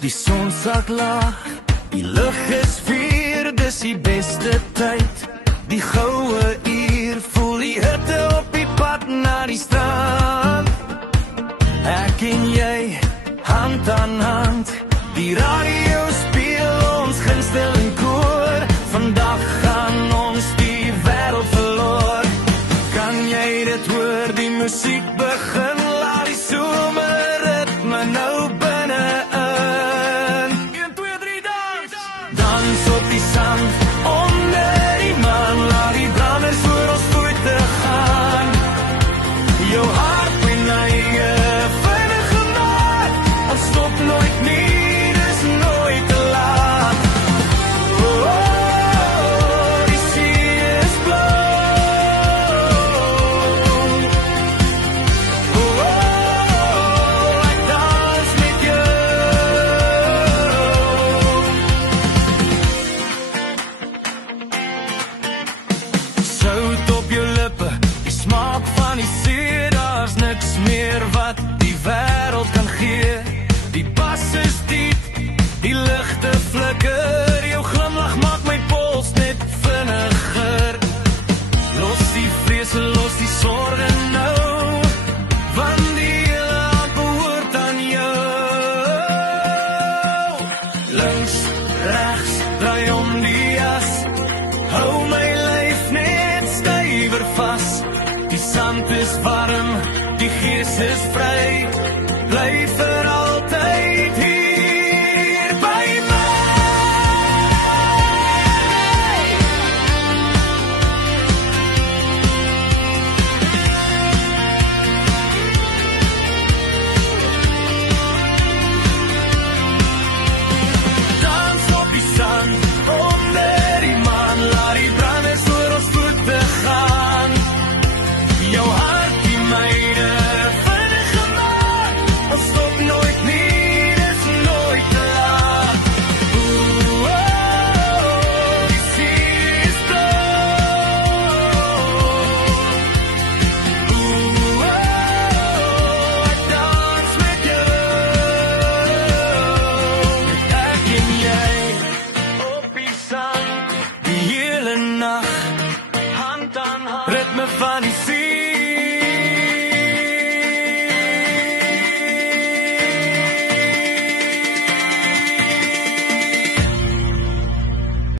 Die son sak laag, die lug is vuur, dis die beste tyd. Die goue uur, voel die hitte op die pad na die strand. Ek en jy, hand aan hand, die radio speel ons gunsteling koor. Vandag gaan ons die wêreld verloor. Kan jy dit hoor, die musiek begin, laat die somerritme nou binne in. 1, 2, 3, dans! Dans op die sand, onder die maan, laat die branders voor ons voete gaan. Jou hart en eie vinnig gemaak, ons stop nooit nie, dis nooit te laat. Oh, oh, die see is blauw. Oh, oh, ek dans met jou. Sout op jou lippe, die smaak van die see, daar's niks meer wat die wêreld kan gee. Die bas is diep, die ligte flikker, jou glimlach maak my pols net vinniger. Los die vrese, los die sorge nou, want die hele aand behoort aan jou. Links, regs, draai om die as, hou my lyf net stywer vas. Die sand is warm, die gees is vry, bly vir altyd hier by my. Dans op die sand, onder die maan, laat die branders voor ons voete gaan. Jou hart, die myne, vinnig gemaak, ons stop nooit nie, dis nooit te laat. Oeh, oh, die see is blauw. Oeh, oh, ek dans met jou. Ek en jy, op die sand, die hele nag, hand aan hand, ritme van die